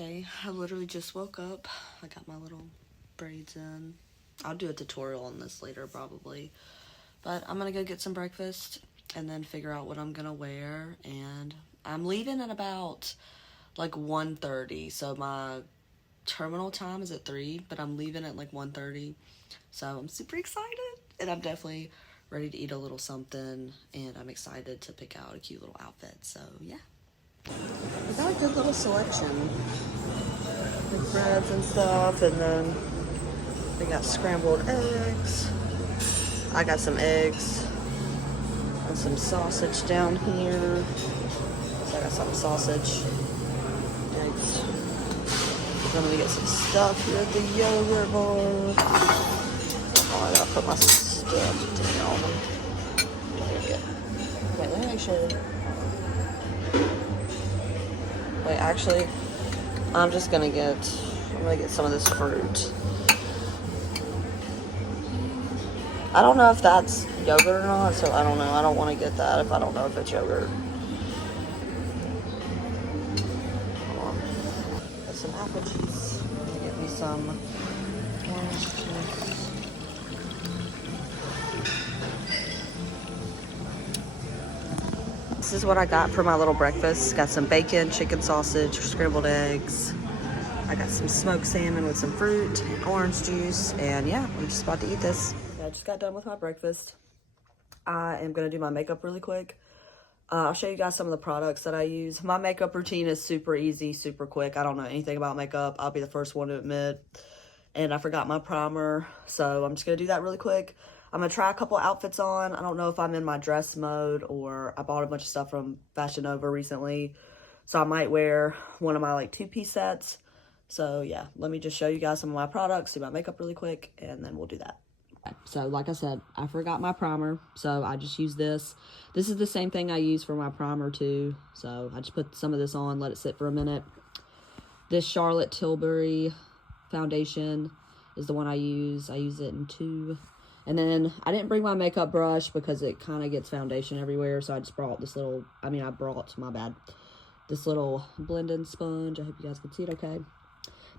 Okay, I literally just woke up. I got my little braids in. I'll do a tutorial on this later probably. But I'm gonna go get some breakfast and then figure out what I'm gonna wear. And I'm leaving at about like 1:30. So my terminal time is at 3, but I'm leaving at like 1:30. So I'm super excited. And I'm definitely ready to eat a little something. And I'm excited to pick out a cute little outfit. So yeah. We got a good little selection. Like breads and stuff, and then we got scrambled eggs. I got some eggs and some sausage down here. So I got some sausage, eggs. Then we get some stuff here at the yogurt bar. Oh, I gotta put my stuff down. Wait, let me make sure. Wait, actually, I'm gonna get some of this fruit. I don't know if that's yogurt or not, so I don't know. I don't want to get that if I don't know if it's yogurt. Hold on. Got some apple juice. Get me some orange juice. This is what I got for my little breakfast. Got some bacon, chicken sausage, scrambled eggs. I got some smoked salmon with some fruit, orange juice, and yeah, I'm just about to eat this. I just got done with my breakfast. I am going to do my makeup really quick. I'll show you guys some of the products that I use. My makeup routine is super easy, super quick. I don't know anything about makeup. I'll be the first one to admit. And I forgot my primer, so I'm just going to do that really quick. I'm going to try a couple outfits on. I don't know if I'm in my dress mode or I bought a bunch of stuff from Fashion Nova recently. So I might wear one of my like 2-piece sets. So yeah, let me just show you guys some of my products, do my makeup really quick, and then we'll do that. So like I said, I forgot my primer, so I just use this. This is the same thing I use for my primer too. So I just put some of this on, let it sit for a minute. This Charlotte Tilbury foundation is the one I use. I use it in 2. And then I didn't bring my makeup brush because it kind of gets foundation everywhere. So I just brought this little, this little blending sponge. I hope you guys can see it okay.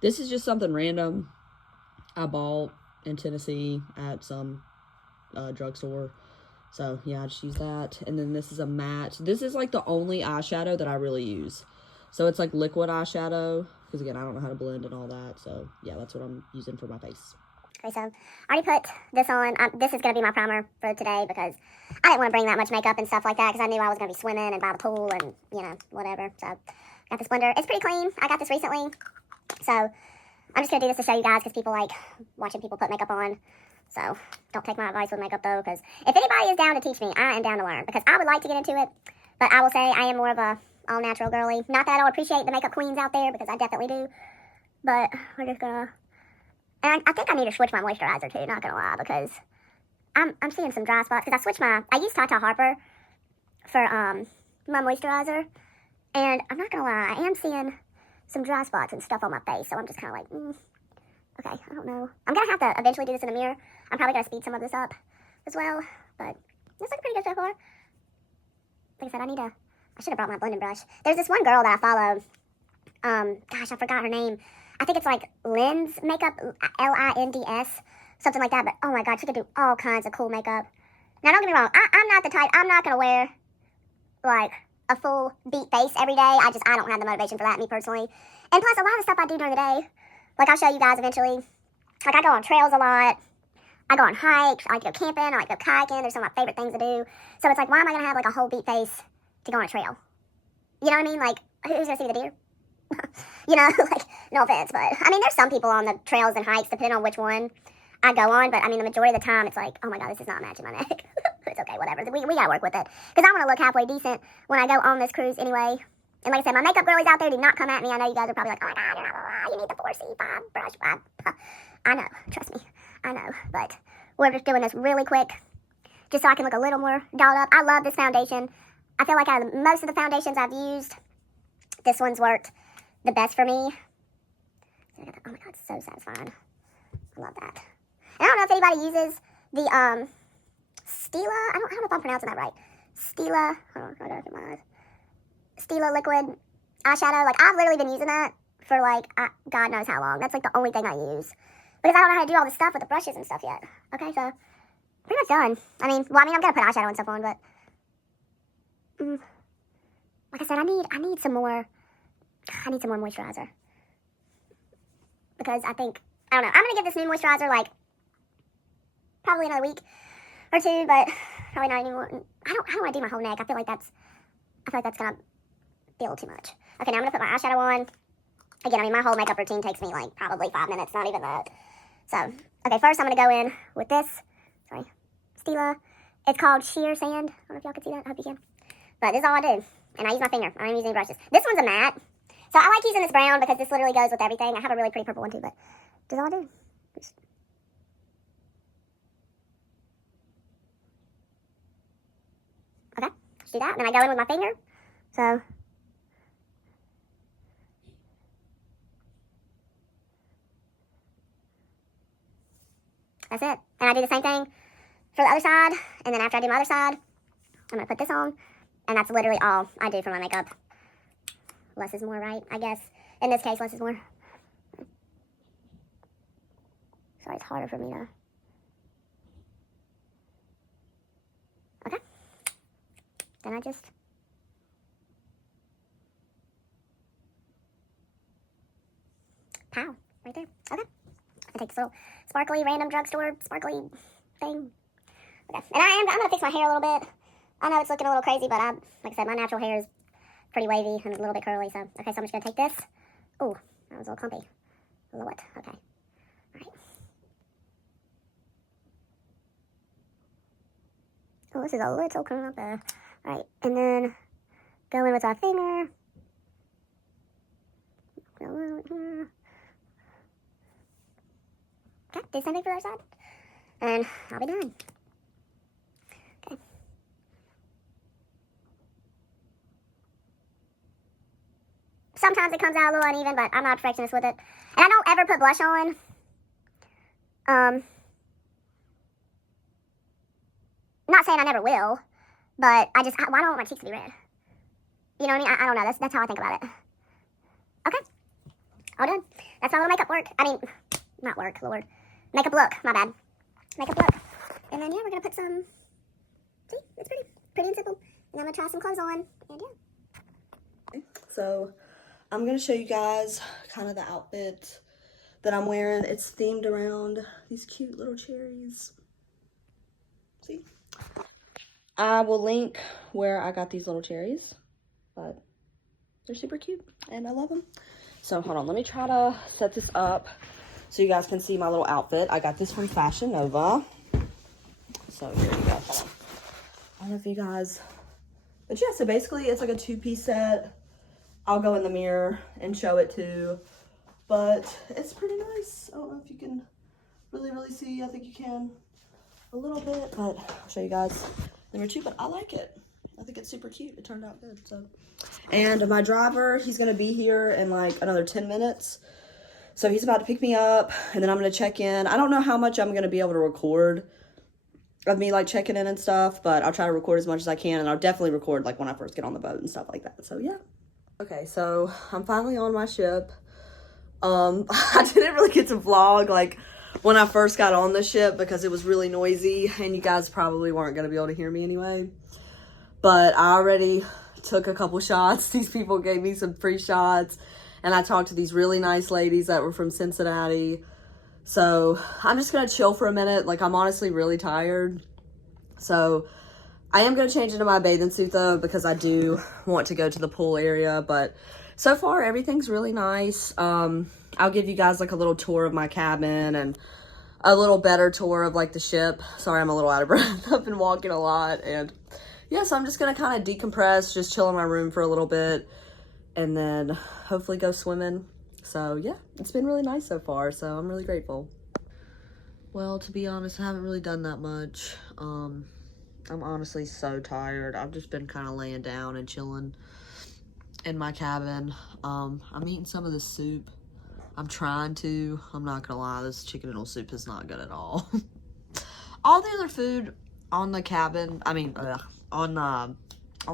This is just something random I bought in Tennessee at some drugstore. So yeah, I just use that. And then this is a matte. This is like the only eyeshadow that I really use. So it's like liquid eyeshadow. Because again, I don't know how to blend and all that. So yeah, that's what I'm using for my face. Okay, so I already put this on. This is going to be my primer for today because I didn't want to bring that much makeup and stuff like that because I knew I was going to be swimming and by the pool and, you know, whatever. So, got this blender. It's pretty clean. I got this recently. So, I'm just going to do this to show you guys because people like watching people put makeup on. So, don't take my advice with makeup though, because if anybody is down to teach me, I am down to learn because I would like to get into it. But I will say I am more of a all-natural girly. Not that I don't appreciate the makeup queens out there because I definitely do. But we're just going to... And I think I need to switch my moisturizer too, not gonna lie, because I'm seeing some dry spots. Because I used Tata Harper for my moisturizer, and I'm not gonna lie, I am seeing some dry spots and stuff on my face. So I'm just kind of like, okay, I don't know. I'm gonna have to eventually do this in the mirror. I'm probably gonna speed some of this up as well, but this looks pretty good so far. Like I said, I should have brought my blending brush. There's this one girl that I follow. Gosh, I forgot her name. I think it's like Linds Makeup, Linds, something like that. But oh my God, she could do all kinds of cool makeup. Now don't get me wrong, I'm not the type, I'm not going to wear like a full beat face every day. I don't have the motivation for that, me personally. And plus a lot of stuff I do during the day, like I'll show you guys eventually. Like I go on trails a lot. I go on hikes, I like to go camping, I like to go kayaking. There's some of my favorite things to do. So it's like, why am I going to have like a whole beat face to go on a trail? You know what I mean? Like, who's going to see the deer? You know, like, no offense, but I mean, there's some people on the trails and hikes, depending on which one I go on, but I mean, the majority of the time, it's like, oh my God, this is not matching my neck. It's okay, whatever. We gotta work with it. Because I want to look halfway decent when I go on this cruise anyway. And like I said, my makeup girlies out there, do not come at me. I know you guys are probably like, oh my God, you're not allowed. You need the 4C5 brush. I know, trust me, I know. But we're just doing this really quick, just so I can look a little more dolled up. I love this foundation. I feel like out of most of the foundations I've used, this one's worked the best for me. Oh my God, it's so satisfying. I love that. And I don't know if anybody uses the Stila. I don't know if I'm pronouncing that right. Stila. Hold on, I gotta get my eyes. Stila Liquid eyeshadow. Like I've literally been using that for like, God knows how long. That's like the only thing I use. Because I don't know how to do all this stuff with the brushes and stuff yet. Okay, so pretty much done. I mean, I'm going to put eyeshadow and stuff on, but like I said, I need some more moisturizer. Because I don't know, I'm going to give this new moisturizer like probably another week or two, but probably not anymore. I don't want to do my whole neck. I feel like that's going to be a little too much. Okay, now I'm going to put my eyeshadow on. Again, I mean, my whole makeup routine takes me like probably 5 minutes, not even that. So, okay, first I'm going to go in with this. Sorry. Stila. It's called Sheer Sand. I don't know if y'all can see that. I hope you can. But this is all I do. And I use my finger. I don't use any brushes. This one's a matte. So I like using this brown because this literally goes with everything. I have a really pretty purple one too, but this is all I do. Just... Okay, just do that. And then I go in with my finger. So... that's it. And I do the same thing for the other side. And then after I do my other side, I'm going to put this on. And that's literally all I do for my makeup. Less is more, right? I guess. In this case, less is more. Sorry, it's harder for me to... Okay. Then I just... pow. Right there. Okay. I take this little sparkly random drugstore sparkly thing. Okay. And I'm going to fix my hair a little bit. I know it's looking a little crazy, but like I said, my natural hair is pretty wavy and a little bit curly. So, okay, so I'm just going to take this. Ooh, that was a little clumpy. A little wet. Okay. All right. Oh, this is a little coming up there. All right. And then go in with our finger. Okay, do the same thing for the other side. And I'll be done. Okay. Sometimes it comes out a little uneven, but I'm not a perfectionist with it. And I don't ever put blush on. Not saying I never will, but why do I want my cheeks to be red? You know what I mean? I don't know. That's how I think about it. Okay. All done. That's my little makeup work. I mean, not work, Lord. Makeup look. My bad. Makeup look. And then, yeah, we're going to put some... See? It's pretty. Pretty and simple. And I'm going to try some clothes on. And, yeah. So, I'm going to show you guys kind of the outfit that I'm wearing. It's themed around these cute little cherries. See? I will link where I got these little cherries. But they're super cute. And I love them. So, hold on. Let me try to set this up so you guys can see my little outfit. I got this from Fashion Nova. So, here you go. Hold on. I don't know if you guys... But yeah, so basically it's like a two-piece set. I'll go in the mirror and show it too. But it's pretty nice. I don't know if you can really see. I think you can a little bit. But I'll show you guys number two. But I like it. I think it's super cute. It turned out good. So, and my driver, he's going to be here in like another 10 minutes. So he's about to pick me up. And then I'm going to check in. I don't know how much I'm going to be able to record of me like checking in and stuff, but I'll try to record as much as I can, and I'll definitely record like when I first get on the boat and stuff like that. So yeah. Okay, so I'm finally on my ship. I didn't really get to vlog like when I first got on the ship because it was really noisy and you guys probably weren't going to be able to hear me anyway. But I already took a couple shots. These people gave me some free shots, and I talked to these really nice ladies that were from Cincinnati. So I'm just going to chill for a minute. Like, I'm honestly really tired. So I am going to change into my bathing suit though, because I do want to go to the pool area. But so far everything's really nice. I'll give you guys like a little tour of my cabin and a little better tour of like the ship. Sorry, I'm a little out of breath. I've been walking a lot. And yeah, so I'm just going to kind of decompress, just chill in my room for a little bit, and then hopefully go swimming. So yeah, it's been really nice so far, so I'm really grateful. Well, to be honest, I haven't really done that much. I'm honestly so tired. I've just been kind of laying down and chilling in my cabin. I'm eating some of this soup. I'm trying to. I'm not gonna lie, this chicken noodle soup is not good at all. All the other food on the cabin, on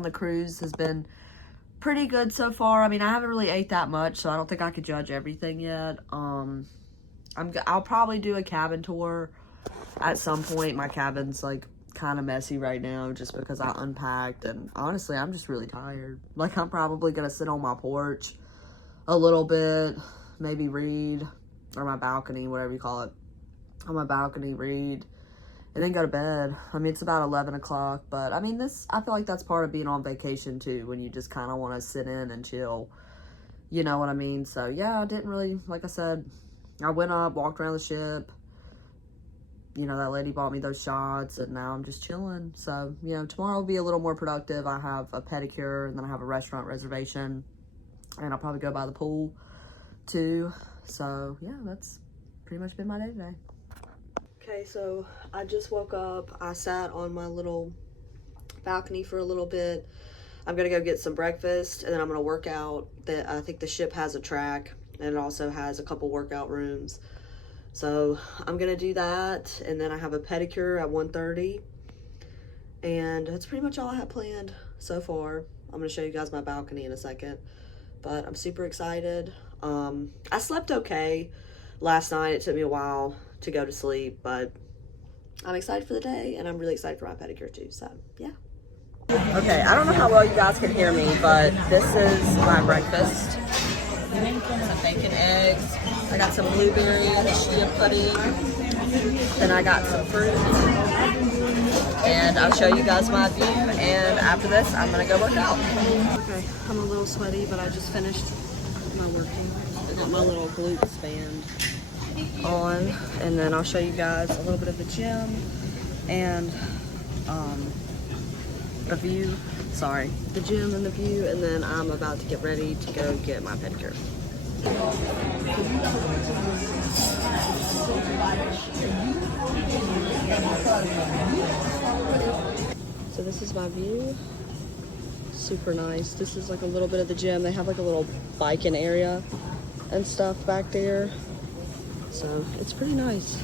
the cruise has been pretty good so far. I mean, I haven't really ate that much, so I don't think I could judge everything yet. I'll probably do a cabin tour at some point. My cabin's like kind of messy right now just because I unpacked, and honestly, I'm just really tired. Like, I'm probably gonna sit on my porch a little bit, maybe read, or my balcony, whatever you call it, on my balcony, read, and then go to bed. I mean, it's about 11 o'clock, but I mean, I feel like that's part of being on vacation too, when you just kind of want to sit in and chill, you know what I mean? So yeah, I didn't really, like I said, I went up, walked around the ship, you know, that lady bought me those shots, and now I'm just chilling. So, you know, tomorrow will be a little more productive. I have a pedicure, and then I have a restaurant reservation, and I'll probably go by the pool too. So yeah, that's pretty much been my day today. Okay, so I just woke up. I sat on my little balcony for a little bit. I'm gonna go get some breakfast, and then I'm gonna work out. I think the ship has a track, and it also has a couple workout rooms. So I'm gonna do that, and then I have a pedicure at 1:30, and that's pretty much all I have planned so far. I'm gonna show you guys my balcony in a second, but I'm super excited. I slept okay last night. It took me a while to go to sleep, but I'm excited for the day, and I'm really excited for my pedicure too, so yeah. Okay, I don't know how well you guys can hear me, but this is my breakfast. Some bacon, eggs. I got some blueberry chia pudding. Then I got some fruit. And I'll show you guys my view. And after this, I'm gonna go work out. Okay, I'm a little sweaty, but I just finished my working. I got my little glutes band on. And then I'll show you guys a little bit of the gym and the view. Sorry, the gym and the view. And then I'm about to get ready to go get my pedicure. So this is my view. Super nice. This is like a little bit of the gym. They have like a little biking area and stuff back there. So it's pretty nice.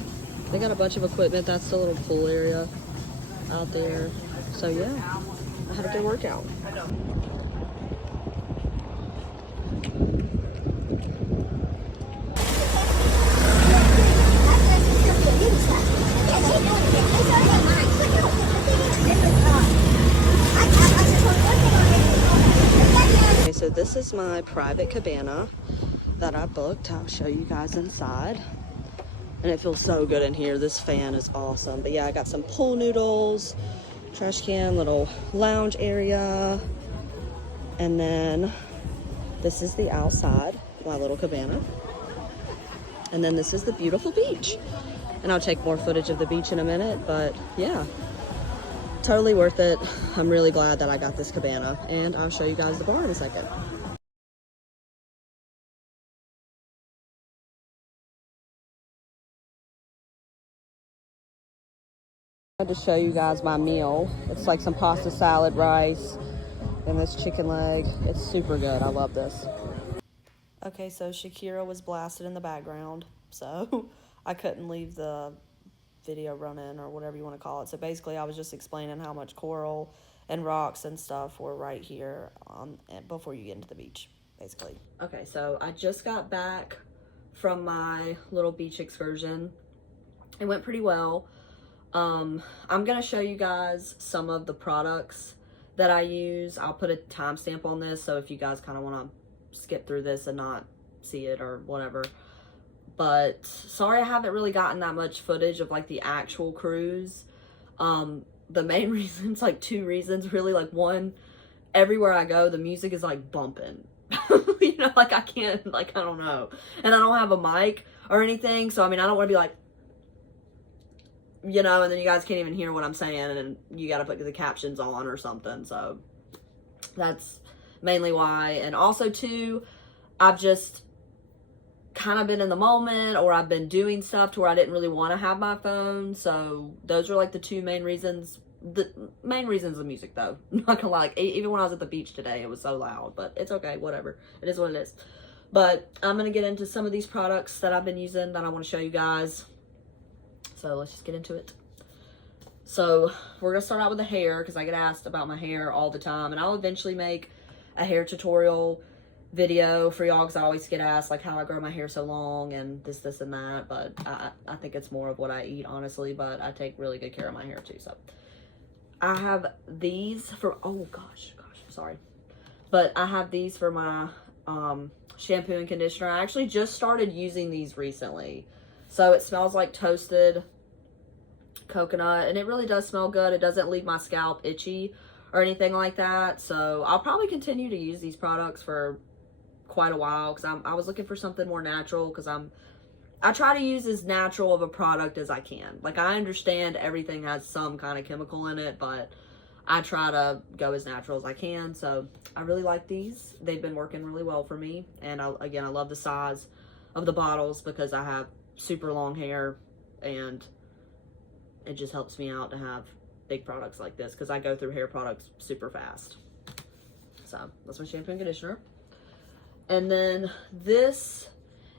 They got a bunch of equipment. That's the little pool area out there. So yeah, I had a good workout. Okay, so this is my private cabana that I booked. I'll show you guys inside. And it feels so good in here. This fan is awesome. But yeah, I got some pool noodles, trash can, little lounge area. And then this is the outside, my little cabana. And then this is the beautiful beach. And I'll take more footage of the beach in a minute, but yeah, totally worth it. I'm really glad that I got this cabana, and I'll show you guys the bar in a second. I had to show you guys my meal. It's like some pasta salad, rice, and this chicken leg. It's super good. I love this. Okay, so Shakira was blasted in the background, so I couldn't leave the video running or whatever you want to call it. So basically, I was just explaining how much coral and rocks and stuff were right here before you get into the beach, basically. Okay, so I just got back from my little beach excursion. It went pretty well. I'm gonna show you guys some of the products that I use. I'll put a timestamp on this, so if you guys kind of want to skip through this and not see it or whatever. But sorry I haven't really gotten that much footage of like the actual cruise. The main reasons, like two reasons really. Like one, everywhere I go the music is like bumping. You know, like I can't, like I don't know. And I don't have a mic or anything, so I mean I don't want to be like, you know, and then you guys can't even hear what I'm saying, and you got to put the captions on or something. So that's mainly why. And also too, I've just kind of been in the moment, or I've been doing stuff to where I didn't really want to have my phone. So those are like the two main reasons. The main reasons of music though. I'm not gonna lie, like, even when I was at the beach today, it was so loud, but it's okay, whatever. It is what it is. But I'm gonna get into some of these products that I've been using that I want to show you guys. So let's just get into it. So we're gonna start out with the hair, because I get asked about my hair all the time, and I'll eventually make a hair tutorial video for y'all, because I always get asked like how I grow my hair so long and this and that, but I think it's more of what I eat, honestly, but I take really good care of my hair too. So I have these for, oh gosh, sorry, but I have these for my shampoo and conditioner. I actually just started using these recently, so it smells like toasted coconut, and it really does smell good. It doesn't leave my scalp itchy or anything like that, so I'll probably continue to use these products for quite a while, because I was looking for something more natural, because I try to use as natural of a product as I can. Like, I understand everything has some kind of chemical in it, but I try to go as natural as I can. So I really like these. They've been working really well for me, and again, I love the size of the bottles because I have super long hair, and it just helps me out to have big products like this, because I go through hair products super fast. So that's my shampoo and conditioner. And then this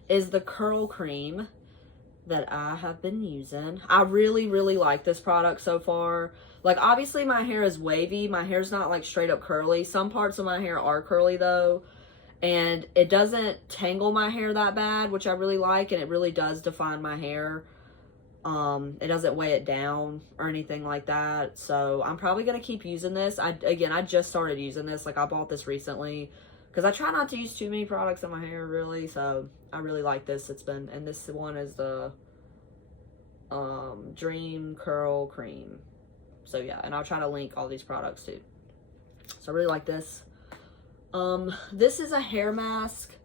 is the curl cream that I have been using. I really, really like this product so far. Like, obviously my hair is wavy. My hair's not like straight up curly. Some parts of my hair are curly though. And it doesn't tangle my hair that bad, which I really like. And it really does define my hair. It doesn't weigh it down or anything like that. So I'm probably going to keep using this. I just started using this. Like, I bought this recently, because I try not to use too many products in my hair, really. So I really like this. And this one is the Dream Curl Cream. So yeah, and I'll try to link all these products too. So I really like this. This is a hair mask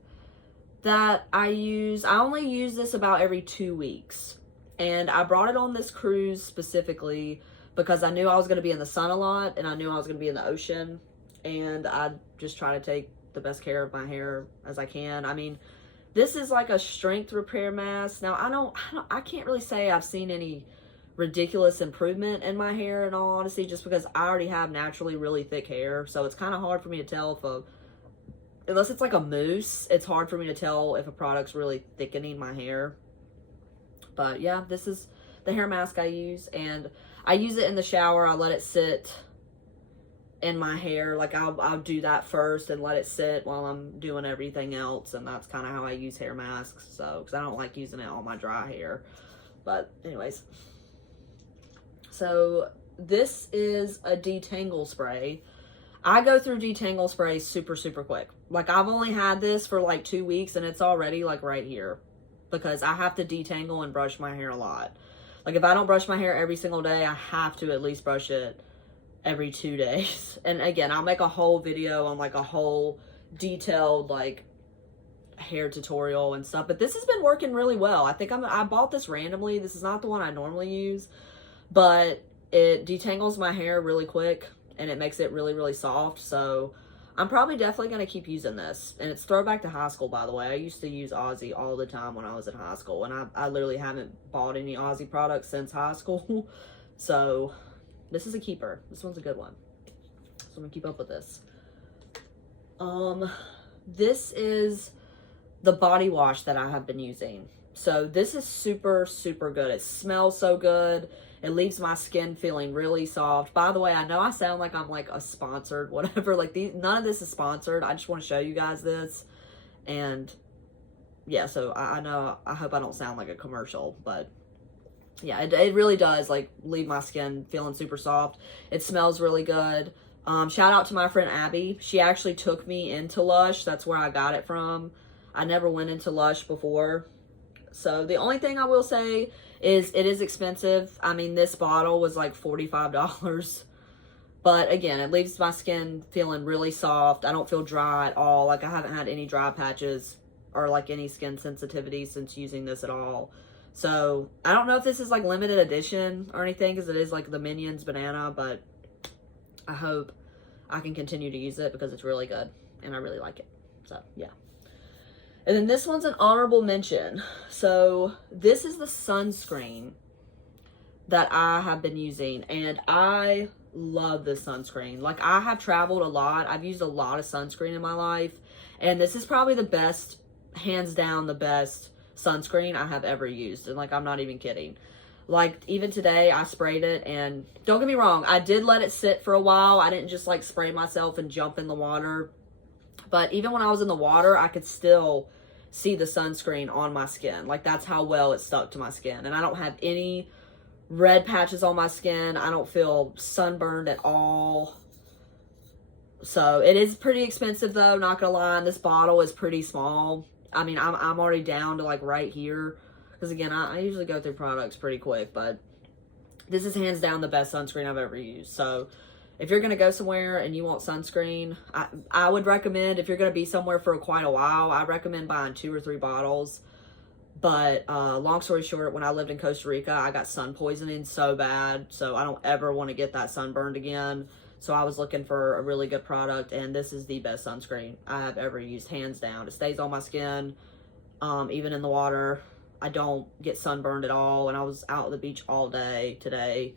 that I use. I only use this about every 2 weeks. And I brought it on this cruise specifically because I knew I was going to be in the sun a lot, and I knew I was going to be in the ocean. And I just try to take the best care of my hair as I can. I mean, this is like a strength repair mask. Now, I can't really say I've seen any ridiculous improvement in my hair, in all honesty, just because I already have naturally really thick hair. So it's kind of hard for me to tell unless it's like a mousse, it's hard for me to tell if a product's really thickening my hair. But yeah, this is the hair mask I use, and I use it in the shower. I let it sit in my hair. Like, I'll do that first and let it sit while I'm doing everything else, and that's kind of how I use hair masks. So, because I don't like using it on my dry hair. But anyways, so this is a detangle spray. I go through detangle sprays super, super quick. Like, I've only had this for like 2 weeks, and it's already like right here, because I have to detangle and brush my hair a lot. Like, if I don't brush my hair every single day, I have to at least brush it every 2 days. And again, I'll make a whole video on like a whole detailed like hair tutorial and stuff, but this has been working really well. I think I bought this randomly. This is not the one I normally use, but it detangles my hair really quick, and it makes it really, really soft. So I'm probably definitely going to keep using this. And it's throwback to high school, by the way. I used to use Aussie all the time when I was in high school, and I literally haven't bought any Aussie products since high school. So this is a keeper. This one's a good one. So I'm going to keep up with this. This is the body wash that I have been using. So this is super, super good. It smells so good. It leaves my skin feeling really soft. By the way, I know I sound like I'm like a sponsored whatever. Like, none of this is sponsored. I just want to show you guys this. And yeah, so I know, I hope I don't sound like a commercial, but yeah, it really does like leave my skin feeling super soft. It smells really good. Shout out to my friend Abby. She actually took me into Lush. That's where I got it from. I never went into Lush before. So the only thing I will say is it is expensive. I mean, this bottle was like $45. But again, it leaves my skin feeling really soft. I don't feel dry at all. Like, I haven't had any dry patches or like any skin sensitivity since using this at all. So I don't know if this is like limited edition or anything, because it is like the Minions banana, but I hope I can continue to use it because it's really good and I really like it. So yeah. And then this one's an honorable mention. So this is the sunscreen that I have been using, and I love this sunscreen. Like, I have traveled a lot. I've used a lot of sunscreen in my life, and this is probably the best, hands down the best sunscreen I have ever used. And like, I'm not even kidding. Like, even today I sprayed it, and don't get me wrong, I did let it sit for a while. I didn't just like spray myself and jump in the water But even when I was in the water, I could still see the sunscreen on my skin. Like, that's how well it stuck to my skin. And I don't have any red patches on my skin. I don't feel sunburned at all. So it is pretty expensive though, not gonna lie. And this bottle is pretty small. I mean, I'm already down to like right here. Because again, I usually go through products pretty quick. But this is hands down the best sunscreen I've ever used. So if you're going to go somewhere and you want sunscreen, I would recommend, if you're going to be somewhere for quite a while, I recommend buying 2 or 3 bottles. But long story short, when I lived in Costa Rica, I got sun poisoning so bad. So I don't ever want to get that sunburned again. So I was looking for a really good product. And this is the best sunscreen I have ever used, hands down. It stays on my skin, even in the water. I don't get sunburned at all. And I was out at the beach all day today.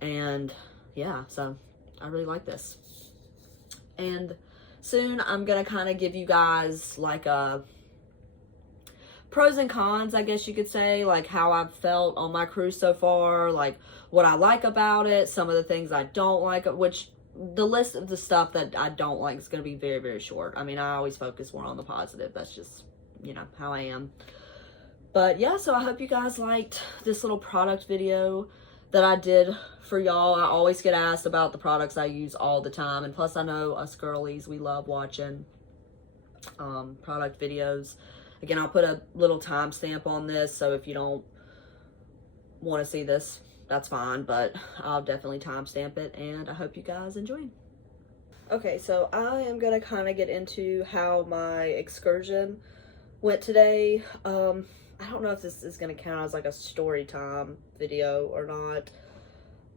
And yeah, so I really like this. And soon I'm going to kind of give you guys like a pros and cons, I guess you could say, like how I've felt on my cruise so far, like what I like about it, some of the things I don't like, which the list of the stuff that I don't like is going to be very, very short. I mean, I always focus more on the positive. That's just, you know, how I am. But yeah, so I hope you guys liked this little product video that I did for y'all. I always get asked about the products I use all the time. And plus I know us girlies, we love watching product videos. Again, I'll put a little timestamp on this. So if you don't want to see this, that's fine. But I'll definitely timestamp it. And I hope you guys enjoy. Okay, so I am going to kind of get into how my excursion went today. I don't know if this is going to count as like a story time video or not,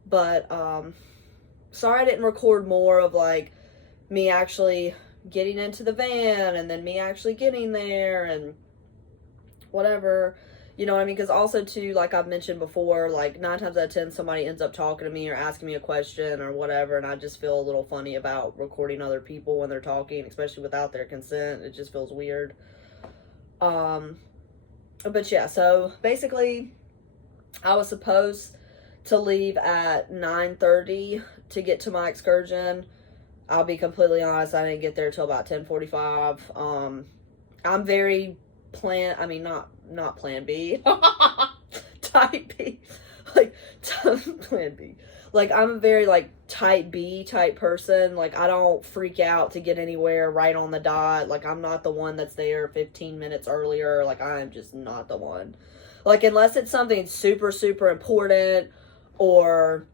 but sorry I didn't record more of like me actually getting into the van and then me actually getting there and whatever, you know what I mean? Because also too, like I've mentioned before, like 9 times out of 10 somebody ends up talking to me or asking me a question or whatever, and I just feel a little funny about recording other people when they're talking, especially without their consent. It just feels weird. But yeah, so basically I was supposed to leave at 9:30 to get to my excursion. I'll be completely honest, I didn't get there till about 10:45. I'm very not plan B. Type B. Like plan B. Like I'm a very like type B type person. Like I don't freak out to get anywhere right on the dot. Like I'm not the one that's there 15 minutes earlier. Like I am just not the one. Like unless it's something super, super important or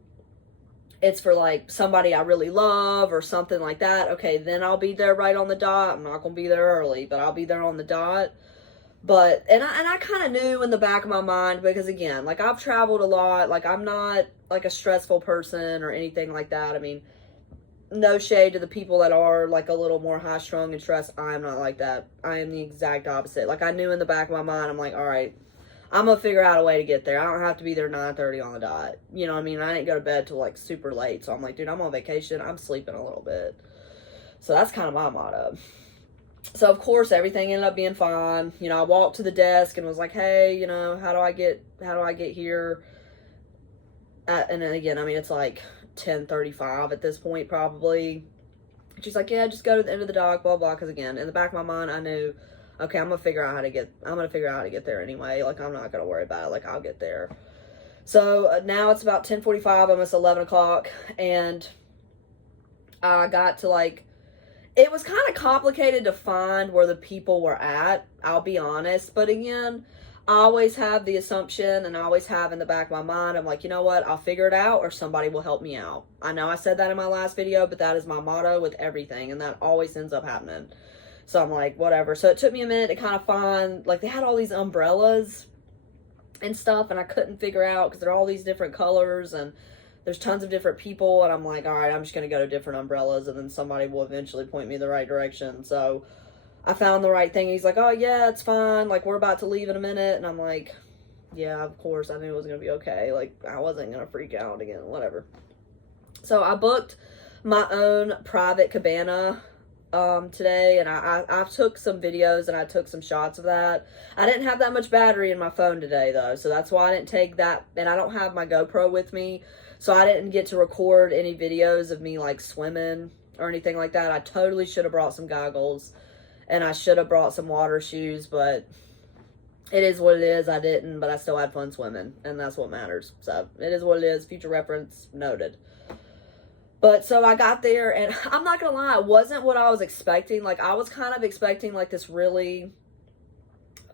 it's for like somebody I really love or something like that. Okay, then I'll be there right on the dot. I'm not going to be there early, but I'll be there on the dot. But, and I kind of knew in the back of my mind, because again, like I've traveled a lot, like I'm not like a stressful person or anything like that. I mean, no shade to the people that are like a little more high strung and stressed. I am not like that. I am the exact opposite. Like I knew in the back of my mind, I'm like, all right, I'm going to figure out a way to get there. I don't have to be there 9:30 on the dot. You know what I mean? I didn't go to bed till like super late. So I'm like, dude, I'm on vacation. I'm sleeping a little bit. So that's kind of my motto. So, of course, everything ended up being fine. You know, I walked to the desk and was like, hey, you know, how do I get here? And then again, I mean, it's like 10:35 at this point, probably. She's like, yeah, just go to the end of the dock, blah, blah. Because again, in the back of my mind, I knew, okay, I'm going to figure out how to get there anyway. Like, I'm not going to worry about it. Like, I'll get there. So now it's about 10:45, almost 11 o'clock. And I got to like, it was kind of complicated to find where the people were at, I'll be honest. But again, I always have the assumption and I always have in the back of my mind, I'm like, you know what? I'll figure it out or somebody will help me out. I know I said that in my last video, but that is my motto with everything. And that always ends up happening. So I'm like, whatever. So it took me a minute to kind of find, like they had all these umbrellas and stuff and I couldn't figure out because they're all these different colors and there's tons of different people, and I'm like, all right, I'm just going to go to different umbrellas, and then somebody will eventually point me in the right direction. So I found the right thing. He's like, oh, yeah, it's fine. Like, we're about to leave in a minute. And I'm like, yeah, of course. I knew it was going to be okay. Like, I wasn't going to freak out again, whatever. So I booked my own private cabana today, and I took some videos, and I took some shots of that. I didn't have that much battery in my phone today, though, so that's why I didn't take that, and I don't have my GoPro with me. So I didn't get to record any videos of me like swimming or anything like that. I totally should have brought some goggles, and I should have brought some water shoes, but it is what it is. I didn't, but I still had fun swimming, and that's what matters. So it is what it is. Future reference noted. But so I got there, and I'm not gonna lie, it wasn't what I was expecting. Like, I was kind of expecting like this really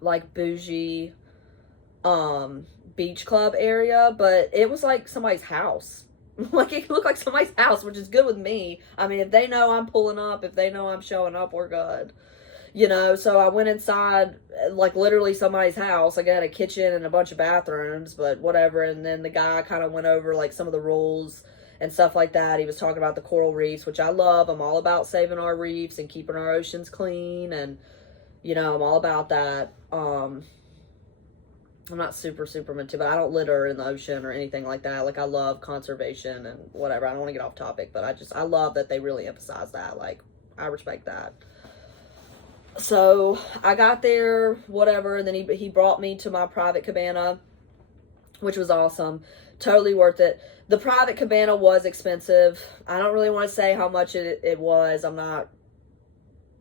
like bougie beach club area, but it was like somebody's house. Like, it looked like somebody's house, which is good with me. I mean, if they know I'm pulling up, if they know I'm showing up, we're good. You know, so I went inside, like, literally somebody's house. Like, I had a kitchen and a bunch of bathrooms, but whatever. And then the guy kind of went over, like, some of the rules and stuff like that. He was talking about the coral reefs, which I love. I'm all about saving our reefs and keeping our oceans clean. And, you know, I'm all about that. I'm not super into, but I don't litter in the ocean or anything like that. Like, I love conservation and whatever. I don't want to get off topic, but I love that they really emphasize that. Like, I respect that. So I got there, whatever, and then he brought me to my private cabana, which was awesome. Totally worth it. The private cabana was expensive. I don't really want to say how much it was.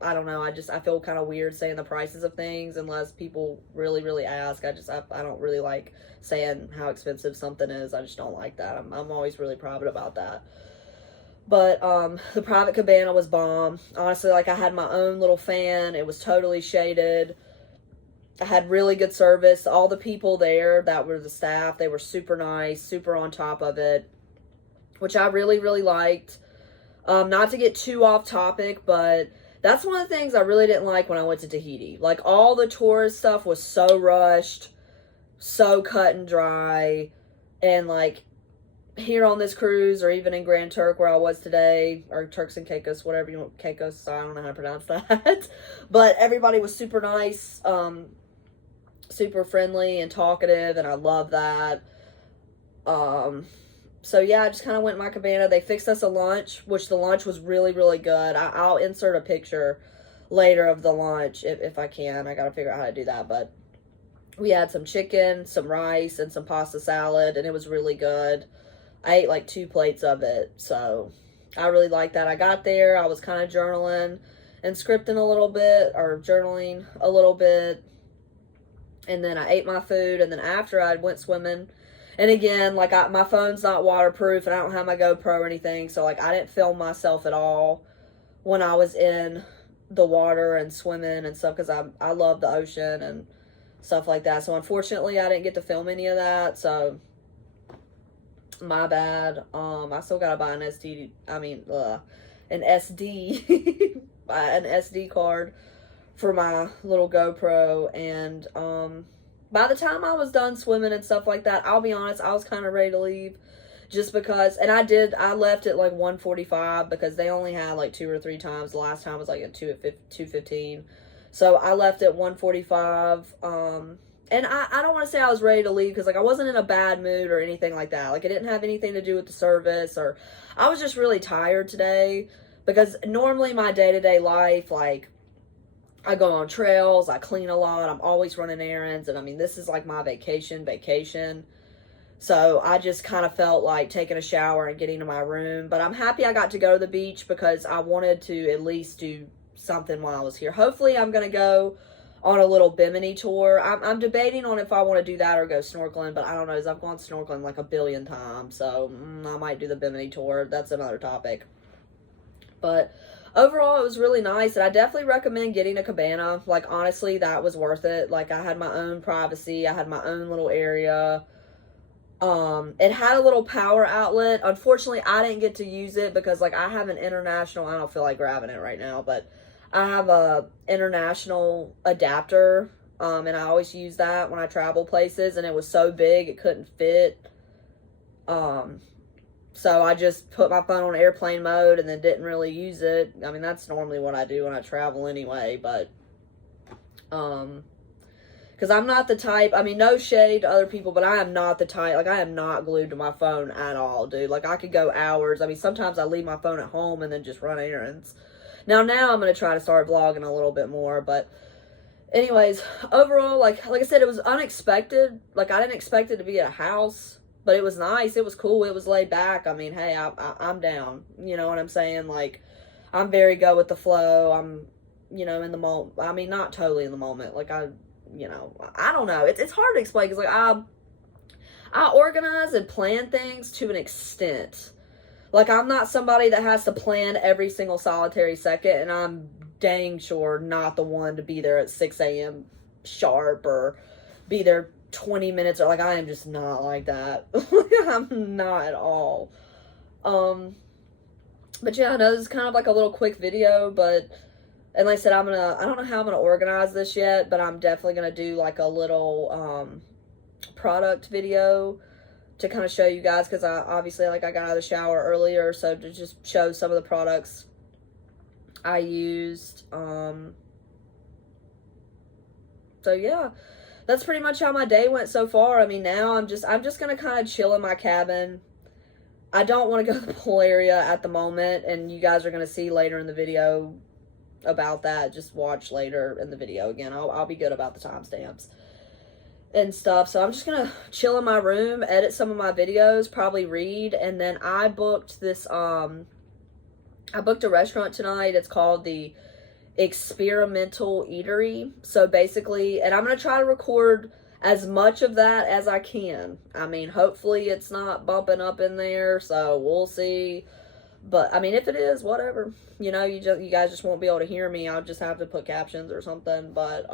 I don't know. I feel kind of weird saying the prices of things unless people really ask. I don't really like saying how expensive something is. I just don't like that. I'm always really private about that. But the private cabana was bomb. Honestly, like, I had my own little fan. It was totally shaded. I had really good service. All the people there that were the staff, they were super nice, super on top of it, which I really liked. Not to get too off topic, but that's one of the things I really didn't like when I went to Tahiti. Like, all the tourist stuff was so rushed, so cut and dry, and, like, here on this cruise, or even in Grand Turk where I was today, or Turks and Caicos, whatever you want, Caicos, I don't know how to pronounce that, but everybody was super nice, super friendly and talkative, and I love that. So yeah, I just kind of went in my cabana. They fixed us a lunch, which the lunch was really good. I'll insert a picture later of the lunch if I can. I gotta figure out how to do that, but we had some chicken, some rice, and some pasta salad, and it was really good. I ate like 2 plates of it, so I really liked that. I got there, I was kind of journaling and scripting a little bit, or journaling a little bit, and then I ate my food, and then after I went swimming, and again, like, my phone's not waterproof, and I don't have my GoPro or anything, so, like, I didn't film myself at all when I was in the water and swimming and stuff, because I love the ocean and stuff like that, so unfortunately, I didn't get to film any of that, so my bad. I still gotta buy an SD an SD card for my little GoPro, and by the time I was done swimming and stuff like that, I'll be honest, I was kind of ready to leave, just because, and I left at like 1:45 because they only had like 2 or 3 times. The last time was like at 2:15, so I left at 1:45. And I don't want to say I was ready to leave, because, like, I wasn't in a bad mood or anything like that. Like, it didn't have anything to do with the service, or I was just really tired today, because normally my day-to-day life, like, I go on trails, I clean a lot, I'm always running errands, and I mean, this is like my vacation. So I just kind of felt like taking a shower and getting to my room. But I'm happy I got to go to the beach, because I wanted to at least do something while I was here. Hopefully I'm going to go on a little Bimini tour. I'm debating on if I want to do that or go snorkeling, but I don't know, as I've gone snorkeling like a billion times, so I might do the Bimini tour. That's another topic. But overall, it was really nice, and I definitely recommend getting a cabana. Like, honestly, that was worth it. Like, I had my own privacy. I had my own little area. It had a little power outlet. Unfortunately, I didn't get to use it because, like, I have an international, I don't feel like grabbing it right now, but I have a international adapter, and I always use that when I travel places, and it was so big it couldn't fit. So I just put my phone on airplane mode and then didn't really use it. I mean, that's normally what I do when I travel anyway, but because I'm not the type, I mean, no shade to other people, but I am not the type, like, I am not glued to my phone at all, dude. Like, I could go hours. I mean, sometimes I leave my phone at home and then just run errands. Now I'm going to try to start vlogging a little bit more, but anyways, overall, like I said, it was unexpected. Like, I didn't expect it to be at a house, but it was nice. It was cool. It was laid back. I mean, hey, I'm down. You know what I'm saying? Like, I'm very go with the flow. I'm, you know, in the moment. I mean, not totally in the moment. Like, you know, I don't know. It's hard to explain because, like, I organize and plan things to an extent. Like, I'm not somebody that has to plan every single solitary second, and I'm dang sure not the one to be there at 6 a.m. sharp or be there 20 minutes, or like, I am just not like that. I'm not at all. But yeah, I know this is kind of like a little quick video, but, and like I said, I don't know how I'm gonna organize this yet, but I'm definitely gonna do like a little, product video to kind of show you guys, because I obviously, like, I got out of the shower earlier, so to just show some of the products I used. So yeah, that's pretty much how my day went so far. I mean, now I'm just gonna kind of chill in my cabin. I don't want to go to the pool area at the moment, and you guys are gonna see later in the video about that. Just watch later in the video again. I'll be good about the timestamps and stuff. So I'm just gonna chill in my room, edit some of my videos, probably read, and then I booked this I booked a restaurant tonight. It's called the Experimental Eatery. So basically, and I'm gonna try to record as much of that as I can. I mean, hopefully it's not bumping up in there, so we'll see. But I mean, if it is, whatever. You know, you guys just won't be able to hear me. I'll just have to put captions or something. But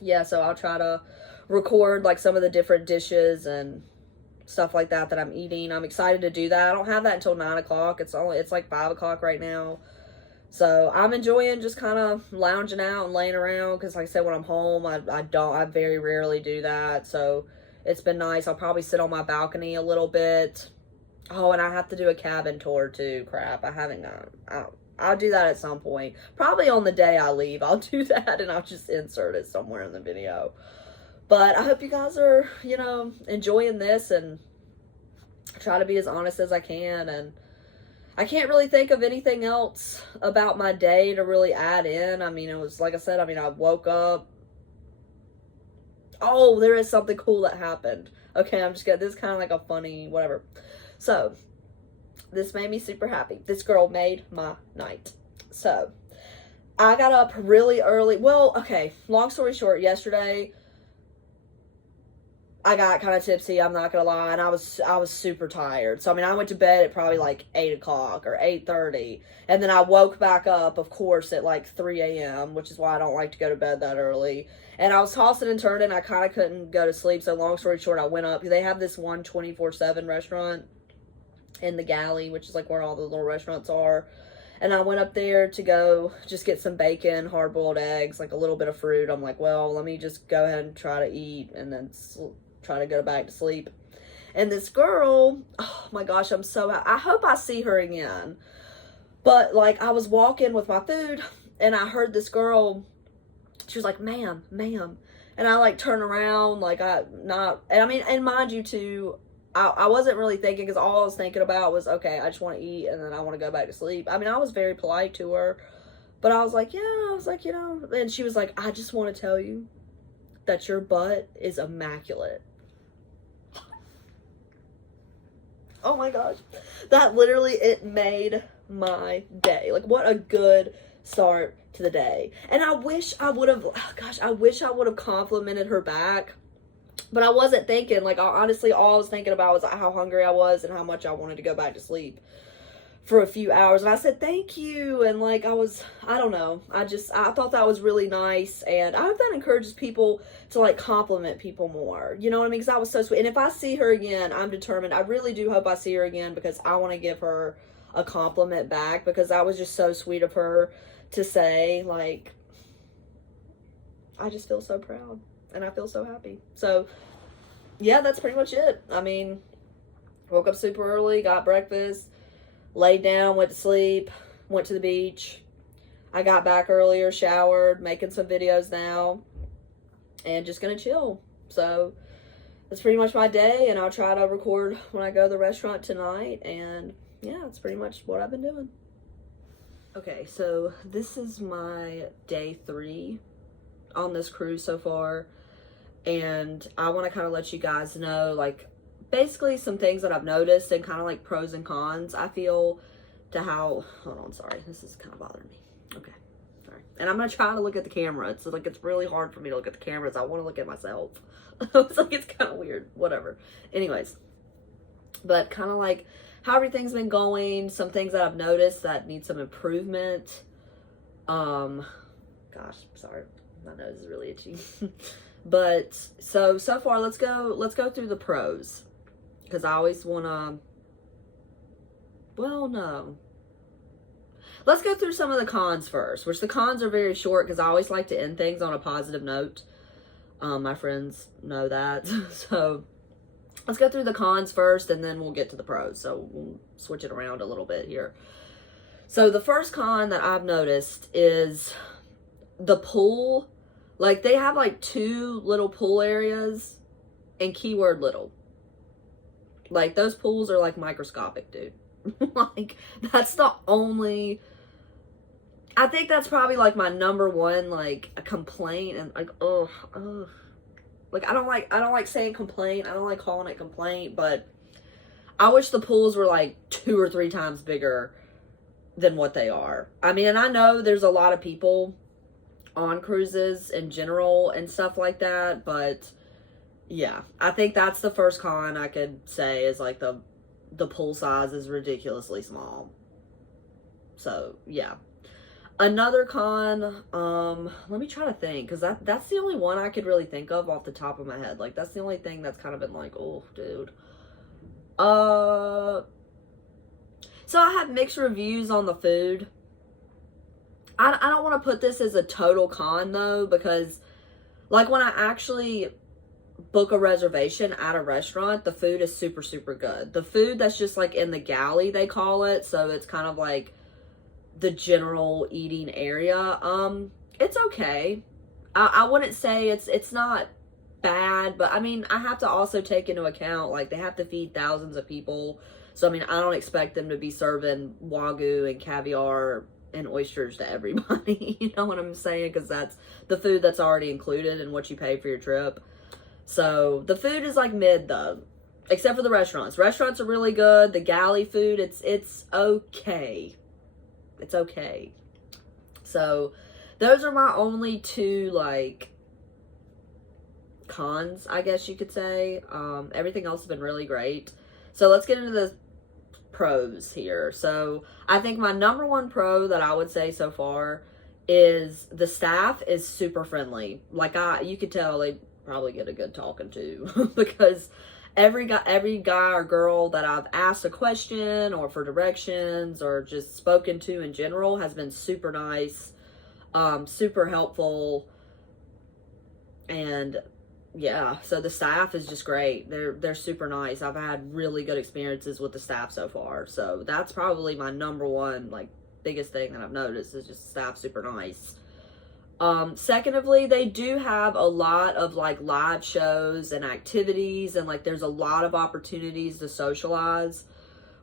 yeah, so I'll try to record like some of the different dishes and stuff like that I'm eating. I'm excited to do that. I don't have that until 9 o'clock. It's like 5 o'clock right now. So I'm enjoying just kind of lounging out and laying around, because like I said, when I'm home, I very rarely do that. So it's been nice. I'll probably sit on my balcony a little bit. Oh, and I have to do a cabin tour too. Crap, I haven't gone. I'll do that at some point. Probably on the day I leave, I'll do that, and I'll just insert it somewhere in the video. But I hope you guys are, you know, enjoying this, and try to be as honest as I can. And I can't really think of anything else about my day to really add in. I mean, it was, like I said, I mean, I woke up. Oh, there is something cool that happened. Okay, I'm just gonna, this is kind of like a funny, whatever. So, this made me super happy. This girl made my night. So, I got up really early. Well, okay, long story short, yesterday I got kind of tipsy, I'm not gonna lie, and I was super tired. So, I mean, I went to bed at probably like 8 o'clock or 8:30, and then I woke back up, of course, at like 3 a.m., which is why I don't like to go to bed that early. And I was tossing and turning, I kind of couldn't go to sleep, so long story short, I went up. They have this one 24/7 restaurant in the galley, which is like where all the little restaurants are. And I went up there to go just get some bacon, hard-boiled eggs, like a little bit of fruit. I'm like, well, let me just go ahead and try to eat and then try to go back to sleep. And this girl, oh my gosh, I hope I see her again. But like, I was walking with my food and I heard this girl, she was like, ma'am. And I like turn around, like and I mean, and mind you too, I wasn't really thinking, because all I was thinking about was, okay, I just want to eat and then I want to go back to sleep. I mean, I was very polite to her, but I was like, yeah, you know, and she was like, I just want to tell you that your butt is immaculate. Oh my gosh. That literally, it made my day. Like, what a good start to the day. And I wish I would have, oh gosh, I wish I would have complimented her back. But I wasn't thinking, like, honestly, all I was thinking about was how hungry I was and how much I wanted to go back to sleep for a few hours. And I said, thank you. And like, I don't know. I thought that was really nice. And I hope that encourages people to like compliment people more. You know what I mean? Because that was so sweet. And if I see her again, I'm determined. I really do hope I see her again, because I want to give her a compliment back, because that was just so sweet of her to say. Like, I just feel so proud and I feel so happy. So yeah, that's pretty much it. I mean, woke up super early, got breakfast, laid down, went to sleep, went to the beach. I got back earlier, showered, making some videos now, and just gonna chill. So that's pretty much my day, and I'll try to record when I go to the restaurant tonight. And yeah, that's pretty much what I've been doing. Okay, so this is my day 3 on this cruise so far, and I want to kind of let you guys know, like, basically some things that I've noticed and kind of like pros and cons, I feel, to how, hold on, sorry, this is kind of bothering me. Okay, sorry. And I'm going to try to look at the camera. It's like, it's really hard for me to look at the cameras. I want to look at myself. It's like, it's kind of weird, whatever. Anyways, but kind of like how everything's been going, some things that I've noticed that need some improvement. Gosh, sorry, my nose is really itchy. But so far, let's go through the pros, because I always want to, well, no. Let's go through some of the cons first, which the cons are very short because I always like to end things on a positive note. My friends know that. So let's go through the cons first and then we'll get to the pros. So we'll switch it around a little bit here. So the first con that I've noticed is the pool. Like, they have like 2 little pool areas, and keyword little. Like, those pools are like microscopic, dude. Like, that's the only, I think that's probably like my number one, like, a complaint. And like, ugh. Like, I don't like saying complaint. I don't like calling it complaint, but I wish the pools were like 2 or 3 times bigger than what they are. I mean, and I know there's a lot of people on cruises in general and stuff like that, but yeah, I think that's the first con I could say is like the pool size is ridiculously small. So yeah. Another con, let me try to think, because that's the only one I could really think of off the top of my head. Like, that's the only thing that's kind of been like, oh, dude. So I have mixed reviews on the food. I don't want to put this as a total con, though, because, like, when I actually book a reservation at a restaurant, the food is super, super good. The food that's just, like, in the galley, they call it, so it's kind of like the general eating area. It's okay. I wouldn't say it's not bad, but, I mean, I have to also take into account, like, they have to feed thousands of people, so, I mean, I don't expect them to be serving Wagyu and caviar and oysters to everybody. You know what I'm saying? Because that's the food that's already included in what you pay for your trip. So the food is like mid, though, except for the restaurants. Restaurants are really good. The galley food, it's okay. It's okay. So those are my only 2 like cons, I guess you could say. Everything else has been really great. So let's get into the pros here. So I think my number 1 pro that I would say so far is the staff is super friendly. Like, you could tell they probably get a good talking to because every guy or girl that I've asked a question or for directions or just spoken to in general has been super nice, super helpful, and yeah, so the staff is just great. They're super nice. I've had really good experiences with the staff so far. So that's probably my number 1, like, biggest thing that I've noticed is just the staff super nice. Secondly, they do have a lot of like live shows and activities, and like there's a lot of opportunities to socialize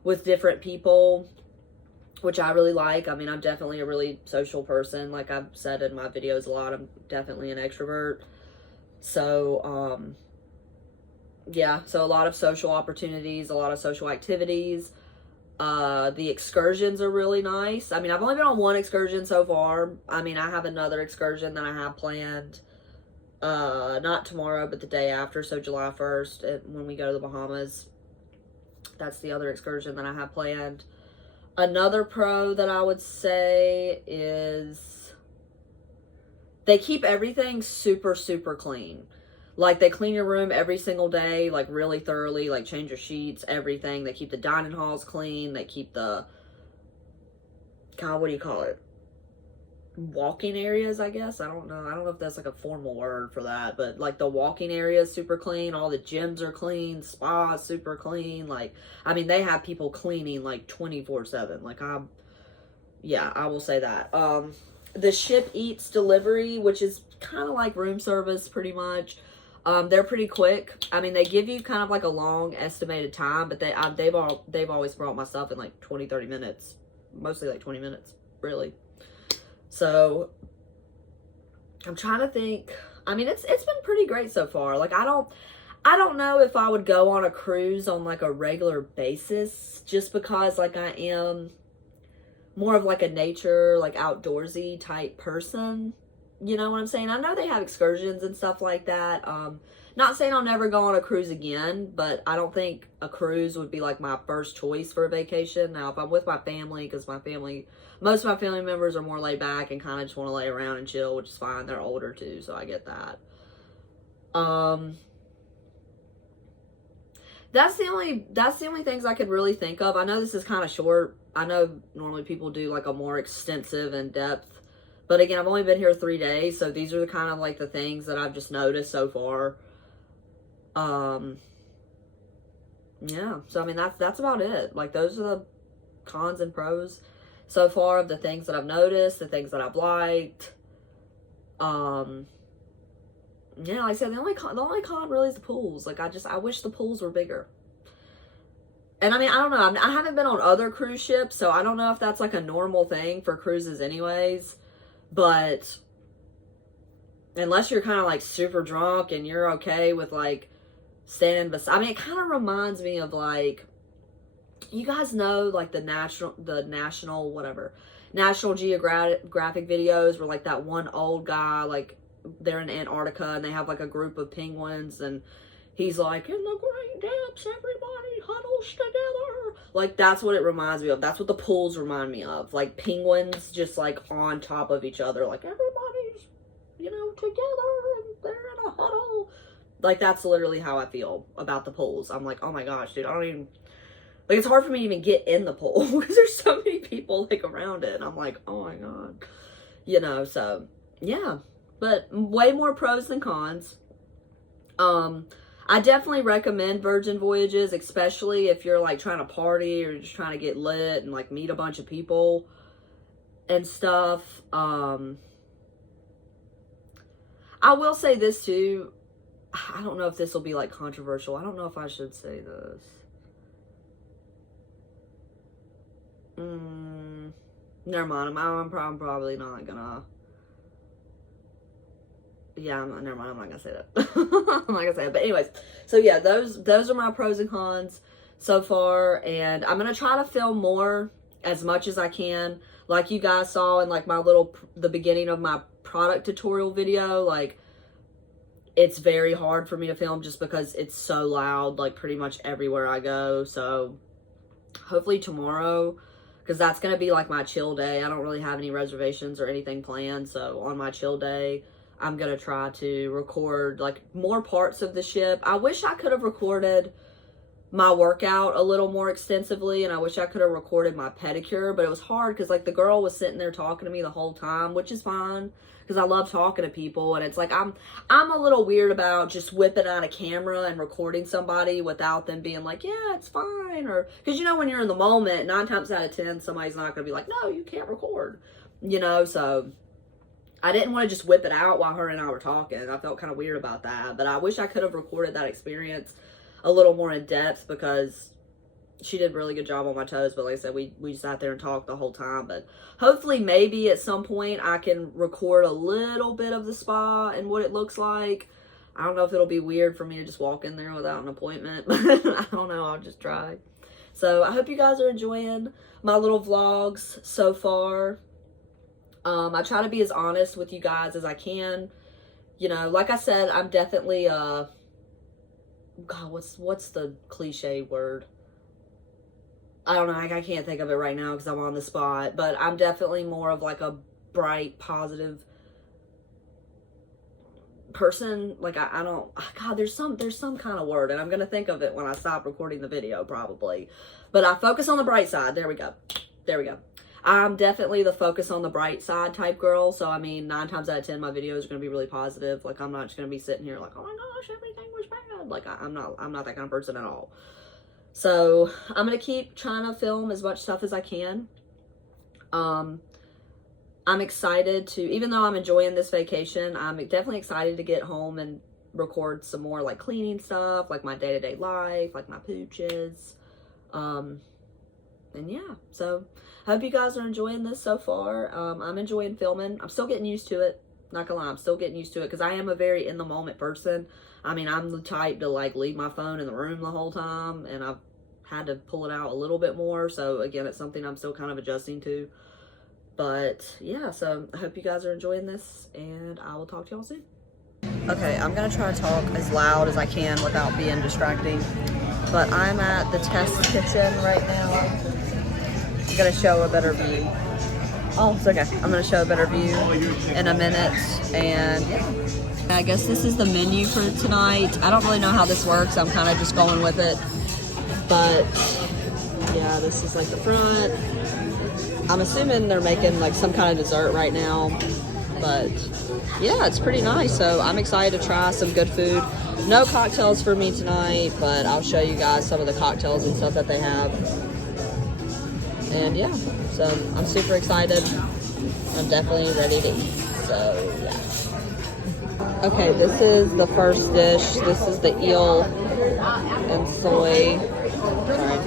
with different people, which I really like. I mean, I'm definitely a really social person. Like I've said in my videos a lot, I'm definitely an extrovert. So, yeah, so a lot of social opportunities, a lot of social activities. The excursions are really nice. I mean, I've only been on 1 excursion so far. I mean, I have another excursion that I have planned, not tomorrow, but the day after, so July 1st, when we go to the Bahamas. That's the other excursion that I have planned. Another pro that I would say is they keep everything super, super clean. Like, they clean your room every single day, like, really thoroughly, like, change your sheets, everything. They keep the dining halls clean. They keep the, God, what do you call it? Walking areas, I guess. I don't know if that's, like, a formal word for that. But, like, the walking area is super clean. All the gyms are clean. Spa is super clean. Like, I mean, they have people cleaning, like, 24/7. Like, yeah, I will say that. The Ship Eats delivery, which is kind of like room service, pretty much. They're pretty quick. I mean, they give you kind of like a long estimated time, but they've always brought my stuff in like 20-30 minutes, mostly like 20 minutes, really. So I'm trying to think. I mean, it's been pretty great so far. Like, I don't know if I would go on a cruise on like a regular basis, just because like I am more of like a nature, like outdoorsy type person. You know what I'm saying? I know they have excursions and stuff like that. Not saying I'll never go on a cruise again, but I don't think a cruise would be like my first choice for a vacation. Now, if I'm with my family, because most of my family members are more laid back and kind of just want to lay around and chill, which is fine. They're older too, so I get that. That's the only things I could really think of. I know this is kind of short. I know normally people do like a more extensive and depth, but again, I've only been here 3 days, so these are the kind of like the things that I've just noticed so far. Yeah, so I mean that's about it. Like, those are the cons and pros so far of the things that I've noticed, the things that I've liked. Yeah, like I said, the only con really is the pools. Like, I wish the pools were bigger. And I mean, I don't know. I haven't been on other cruise ships, so I don't know if that's like a normal thing for cruises anyways. But unless you're kind of like super drunk and you're okay with like standing beside, I mean, it kind of reminds me of like, you guys know, like the National Geographic videos where like that one old guy, like they're in Antarctica and they have like a group of penguins and he's like, in the great depths, everybody huddles together. Like, that's what it reminds me of. That's what the pools remind me of. Like, penguins just, like, on top of each other. Like, everybody's, you know, together and they're in a huddle. Like, that's literally how I feel about the pools. I'm like, oh my gosh, dude, I don't even... Like, it's hard for me to even get in the pool because there's so many people, like, around it. And I'm like, oh my God. You know, so, yeah. But way more pros than cons. I definitely recommend Virgin Voyages, especially if you're like trying to party or just trying to get lit and like meet a bunch of people and stuff. I will say this too. I don't know if this will be like controversial. I don't know if I should say this. Never mind. I'm probably not gonna. Yeah, never mind. I'm not gonna say that. I'm not gonna say it. But anyways, so yeah, those are my pros and cons so far, and I'm gonna try to film more as much as I can. Like you guys saw in like the beginning of my product tutorial video, like it's very hard for me to film just because it's so loud, like pretty much everywhere I go. So hopefully tomorrow, because that's gonna be like my chill day. I don't really have any reservations or anything planned, so on my chill day, I'm going to try to record like more parts of the ship. I wish I could have recorded my workout a little more extensively, and I wish I could have recorded my pedicure, but it was hard because like the girl was sitting there talking to me the whole time, which is fine because I love talking to people, and it's like I'm a little weird about just whipping out a camera and recording somebody without them being like, yeah, it's fine, or because you know when you're in the moment, 9 times out of 10 somebody's not going to be like, no, you can't record, you know. So I didn't want to just whip it out while her and I were talking. I felt kind of weird about that. But I wish I could have recorded that experience a little more in depth because she did a really good job on my toes. But like I said, we sat there and talked the whole time. But hopefully maybe at some point I can record a little bit of the spa and what it looks like. I don't know if it'll be weird for me to just walk in there without an appointment. But I don't know. I'll just try. So I hope you guys are enjoying my little vlogs so far. I try to be as honest with you guys as I can. You know, like I said, I'm definitely, God, what's the cliche word? I don't know, I can't think of it right now because I'm on the spot, but I'm definitely more of like a bright, positive person. Like, I don't, God, there's some kind of word, and I'm going to think of it when I stop recording the video, probably. But I focus on the bright side. There we go. There we go. I'm definitely the focus on the bright side type girl. So, I mean, 9 times out of 10, my videos are going to be really positive. Like, I'm not just going to be sitting here like, oh my gosh, everything was bad. Like, I'm not that kind of person at all. So, I'm going to keep trying to film as much stuff as I can. I'm excited to, even though I'm enjoying this vacation, I'm definitely excited to get home and record some more, like, cleaning stuff, like my day-to-day life, like my pooches. And yeah, so I hope you guys are enjoying this so far. I'm enjoying filming. I'm still getting used to it. Not gonna lie, I'm still getting used to it because I am a very in-the-moment person. I mean, I'm the type to, like, leave my phone in the room the whole time, and had to pull it out a little bit more. So again, it's something I'm still kind of adjusting to. But yeah, so I hope you guys are enjoying this, and I will talk to y'all soon. Okay, I'm gonna try to talk as loud as I can without being distracting. But I'm at the test kitchen right now. I'm gonna show a better view. Oh, it's okay. I'm gonna show a better view in a minute, and yeah. I guess this is the menu for tonight. I don't really know how this works. I'm kind of just going with it. But yeah, this is like the front. I'm assuming they're making like some kind of dessert right now. But yeah, it's pretty nice. So I'm excited to try some good food. No cocktails for me tonight, but I'll show you guys some of the cocktails and stuff that they have. And yeah, so I'm super excited. I'm definitely ready to eat. So yeah. Okay, this is the first dish. This is the eel and soy. Alright.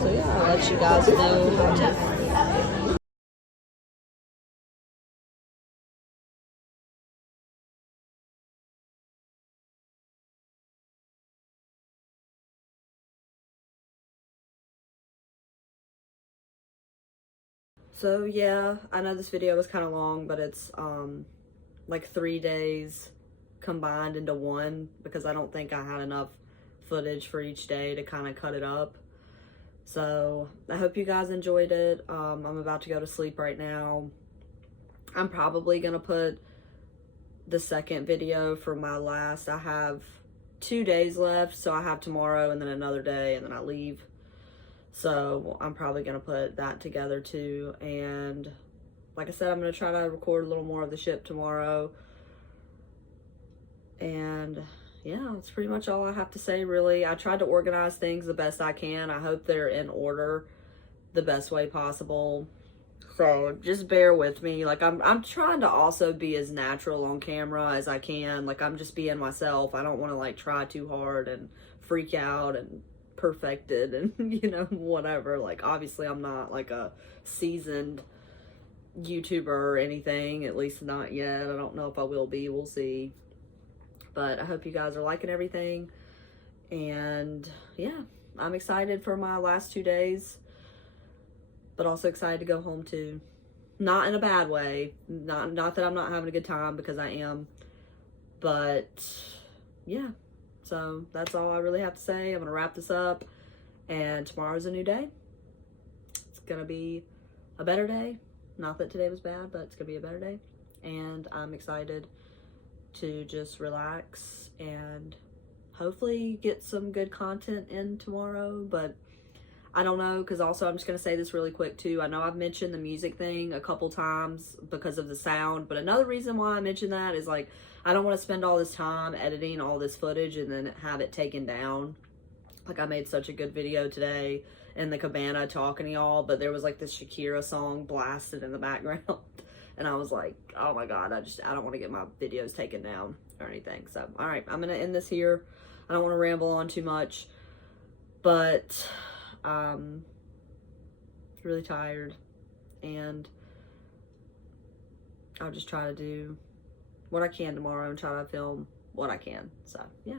So yeah, I'll let you guys know how to. So yeah, I know this video was kind of long, but it's like 3 days combined into one because I don't think I had enough footage for each day to kind of cut it up. So I hope you guys enjoyed it. I'm about to go to sleep right now. I'm probably gonna put the second video for my last. I have 2 days left, so I have tomorrow and then another day and then I leave. So I'm probably gonna put that together too. And like I said, I'm gonna try to record a little more of the ship tomorrow. And yeah, that's pretty much all I have to say, really. I tried to organize things the best I can. I hope they're in order the best way possible. So just bear with me. Like I'm trying to also be as natural on camera as I can. Like I'm just being myself. I don't want to like try too hard and freak out and perfect it and you know, whatever. Like obviously I'm not like a seasoned YouTuber or anything, at least not yet. I don't know if I will be. We'll see. But I hope you guys are liking everything. And yeah, I'm excited for my last 2 days, but also excited to go home too. Not in a bad way. Not that I'm not having a good time, because I am. But yeah, so that's all I really have to say. I'm gonna wrap this up, and tomorrow's a new day. It's gonna be a better day. Not that today was bad, but it's gonna be a better day. And I'm excited to just relax and hopefully get some good content in tomorrow. But I don't know, because also I'm just going to say this really quick too. I know I've mentioned the music thing a couple times because of the sound, but another reason why I mentioned that is like I don't want to spend all this time editing all this footage and then have it taken down. Like I made such a good video today in the Cabana talking to y'all, but there was like this Shakira song blasted in the background. And I was like, oh my God, I don't want to get my videos taken down or anything. So, all right, I'm going to end this here. I don't want to ramble on too much, but really tired, and I'll just try to do what I can tomorrow and try to film what I can. So, yeah.